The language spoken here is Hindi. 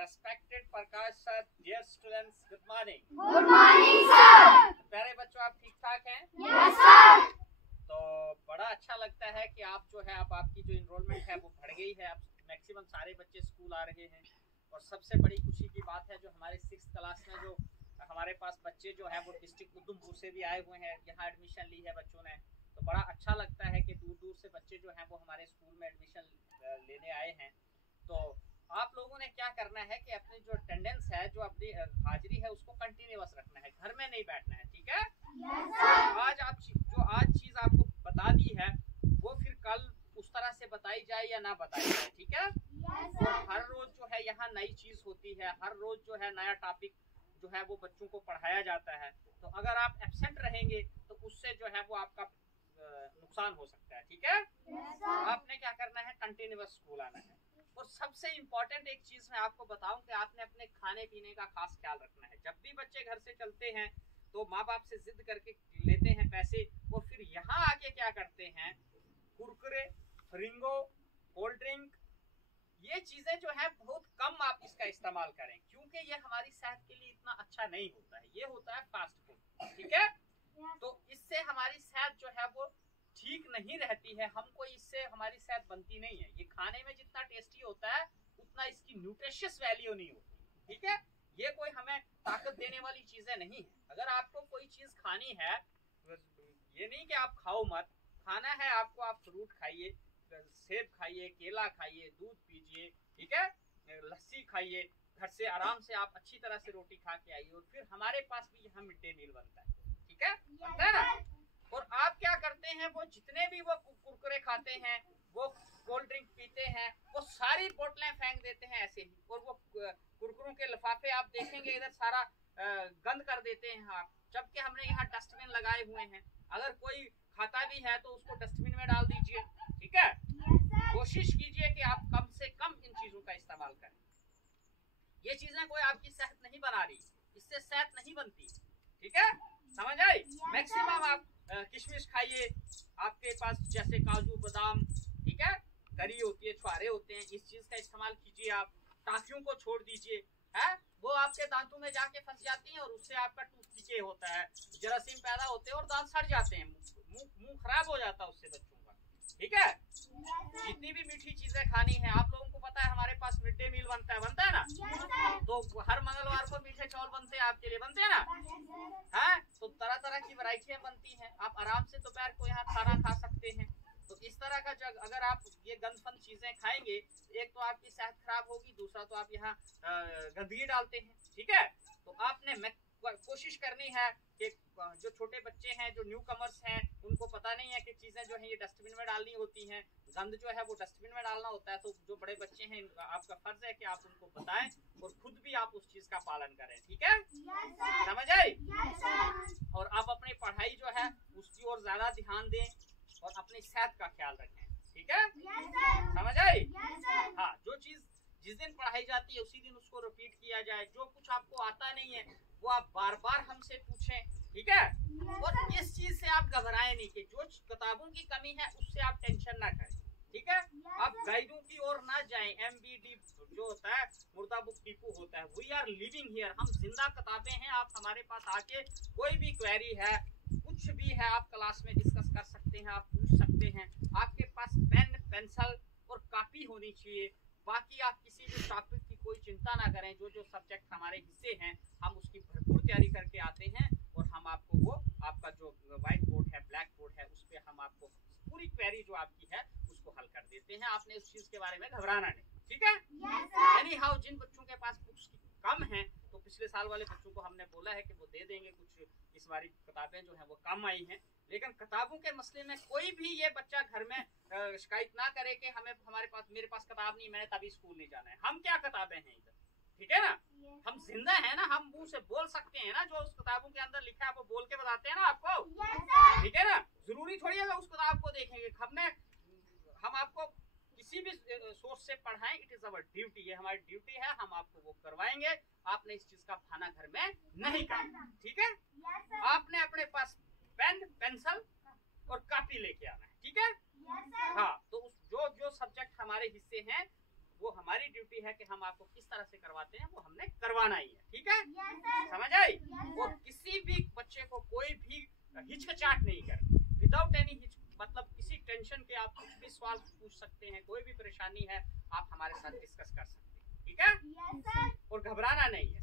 Respected Prakash sir, dear students, good morning. Good morning, sir. प्यारे बच्चों, आप ठीक ठाक हैं? Yes, sir. तो बड़ा अच्छा लगता है कि आप जो है अब आपकी जो इनरोलमेंट है वो बढ़ गई है। अब मैक्सिमम सारे बच्चे स्कूल आ रहे हैं और सबसे बड़ी खुशी की बात है जो हमारे 6th क्लास में जो हमारे पास बच्चे जो है वो डिस्ट्रिक्ट उधमपुर से भी आए हुए हैं, यहाँ एडमिशन ली है बच्चों ने। तो बड़ा अच्छा लगता है कि दूर दूर से बच्चे जो हैं वो हमारे स्कूल में एडमिशन लेने आए हैं। तो आप लोगों ने क्या करना है कि अपनी जो अटेंडेंस है, जो अपनी हाजिरी है, उसको कंटिन्यूअस रखना है, घर में नहीं बैठना है, ठीक है? आज आप जो आज चीज आपको बता दी है वो फिर कल उस तरह से बताई जाए या ना बताई जाए, ठीक है? और हर रोज जो है यहाँ नई चीज होती है, हर रोज जो है नया टॉपिक जो है वो बच्चों को पढ़ाया जाता है। तो अगर आप एब्सेंट रहेंगे तो उससे जो है वो आपका नुकसान हो सकता है, ठीक है? आपने क्या करना है, कंटिन्यूअस स्कूल आना है। और सबसे इम्पोर्टेंट एक चीज मैं आपको बताऊं कि आपने अपने खाने पीने का खास ख्याल रखना है। जब भी बच्चे घर से चलते हैं तो माँ बाप से जिद करके लेते हैं पैसे और फिर यहाँ आके क्या करते हैं, कुरकुरे, फ्रिंगो, कोल्ड ड्रिंक, ये चीजें जो है बहुत कम आप इसका इस्तेमाल करें क्योंकि ये हमारी सेहत के लिए इतना अच्छा नहीं होता है। ये होता है फास्ट फूड, ठीक है? तो इससे हमारी सेहत जो है वो ठीक नहीं रहती है, हमको इससे हमारी सेहत बनती नहीं है। ये खाने में जितना टेस्टी होता है उतना इसकी न्यूट्रिशियस वैल्यू नहीं होती, ठीक है? ये कोई हमें ताकत देने वाली चीजें नहीं है। अगर आपको कोई चीज खानी है, ये नहीं कि आप खाओ मत, खाना है आपको, आप फ्रूट खाइए, सेब खाइए, केला खाइए, दूध पीजिए, ठीक है? लस्सी खाइए, घर से आराम से आप अच्छी तरह से रोटी खा के आइए। और फिर हमारे पास भी यहाँ मिड डे मील बनता है, ठीक है? बनता है ना? और आप क्या करते हैं, वो जितने भी वो कुरकुरे खाते हैं, वो कोल्ड ड्रिंक पीते हैं, वो सारी बोतलें फेंक देते हैं ऐसे ही। और वो कुरकुरों के लिफाफे आप देखेंगे इधर सारा गंद कर देते हैं आप, जबकि हमने यहाँ डस्टबिन लगाए हुए हैं। अगर कोई खाता भी है तो उसको डस्टबिन में डाल दीजिए, ठीक है? कोशिश कीजिए कि आप कम से कम इन चीजों का इस्तेमाल करें। ये चीजें कोई आपकी सेहत नहीं बना रही, इससे सेहत नहीं बनती, ठीक है? समझ आई? मैक्सिमम आप किशमिश खाइए, आपके पास जैसे काजू बादाम, ठीक है, करी होती है, छुहारे होते हैं, इस चीज का इस्तेमाल कीजिए। आप टॉफियों को छोड़ दीजिए, है? वो आपके दांतों में जाके फंस जाती हैं और उससे आपका टूथ डीके होता है, जरासीम पैदा होते हैं और दांत सड़ जाते हैं, मुंह खराब हो जाता है उससे बच्चों का, ठीक है? जितनी भी मीठी चीजें खानी है, आप लोगों को पता है हमारे पास मिड डे मील बनता है ना? तो हर मंगलवार को मीठे चावल बनते हैं, आपके लिए बनते हैं ना? है? तो तरह तरह की वैरायटियां बनती हैं, आप आराम से दोपहर को यहाँ खाना खा सकते हैं। तो इस तरह का जग अगर आप ये गंदफंद चीजें खाएंगे, एक तो आपकी सेहत खराब होगी, दूसरा तो आप यहाँ गंदगी डालते हैं, ठीक है? तो आपने कोशिश करनी है कि जो छोटे बच्चे हैं, जो न्यू कमर्स हैं, उनको पता नहीं है कि चीजें जो है ये डस्टबिन में डालनी होती हैं, गंद जो है वो डस्टबिन में डालना होता है। तो जो बड़े बच्चे हैं, आपका फर्ज है कि आप उनको बताएं और खुद भी आप उस चीज का पालन करें, ठीक है? समझ आई? और आप अपनी पढ़ाई जो है उसकी ओर ज्यादा ध्यान दें और अपनी सेहत का ख्याल रखें, ठीक है? समझ आई? हाँ, जो चीज जिस दिन पढ़ाई जाती है उसी दिन उसको रिपीट किया जाए। जो कुछ आपको आता नहीं है वो आप बार बार हमसे पूछें, ठीक है? और इस चीज से आप घबराएं नहीं कि जो किताबों की कमी है उससे आप टेंशन ना करें, ठीक है? आप गाइडों की ओर ना जाएं। MBD जो होता है, मुर्दा बुक डिपो होता है, वी आर लिविंग हियर, हम जिंदा किताबें हैं। आप हमारे पास आके कोई भी क्वेरी है, कुछ भी है, आप क्लास में डिस्कस कर सकते हैं, आप पूछ सकते हैं। आपके पास पेन, पेंसिल और कॉपी होनी चाहिए। बाकी आप किसी भी टॉपिक की कोई चिंता ना करें। जो जो सब्जेक्ट हमारे हिस्से हैं, हम उसकी भरपूर तैयारी करके आते हैं और हम आपको वो आपका जो व्हाइट बोर्ड है, ब्लैक बोर्ड है, उस पर हम आपको पूरी क्वेरी जो आपकी है उसको हल कर देते हैं। आपने उस चीज के बारे में घबराना नहीं, ठीक है? एनी हाउ, जिन बच्चों के पास बुक्स कम हैं तो पिछले साल वाले बच्चों को हमने बोला है कि वो दे देंगे कुछ, इस बारी किताबें जो है वो कम आई हैं। लेकिन किताबों के मसले में कोई भी ये बच्चा घर में शिकायत ना करे कि मेरे पास किताब नहीं, मैंने तभी स्कूल नहीं जाना है। हम क्या किताबें हैं इधर, ठीक है ना? हम जिंदा है ना, हम मुंह से बोल सकते हैं ना, जो उस किताबों के अंदर लिखा है वो बोल के बताते हैं ना आपको, ठीक है ना? जरूरी थोड़ी है उस किताब को देखेंगे। हम आपको किसी भी सोर्स से पढ़ाएं, इट इज अवर ड्यूटी, ये हमारी ड्यूटी है, हम आपको वो करवाएंगे। आपने इस चीज का बहाना घर में नहीं करना, ठीक है? आपने अपने पास पेन, पेंसिल और कॉपी लेके आना है, ठीक है? हाँ, तो जो जो सब्जेक्ट हमारे हिस्से हैं वो हमारी ड्यूटी है कि हम आपको किस तरह से करवाते हैं वो हमने करवाना ही है। ठीक है, Yes, sir. समझ आई? Yes, वो sir. किसी भी बच्चे को कोई भी हिचकिचाहट नहीं कर, विदाउट एनी मतलब किसी टेंशन के आप कुछ भी सवाल पूछ सकते हैं, कोई भी परेशानी है आप हमारे साथ डिस्कस कर सकते हैं। ठीक है, Yes, sir. और घबराना नहीं है।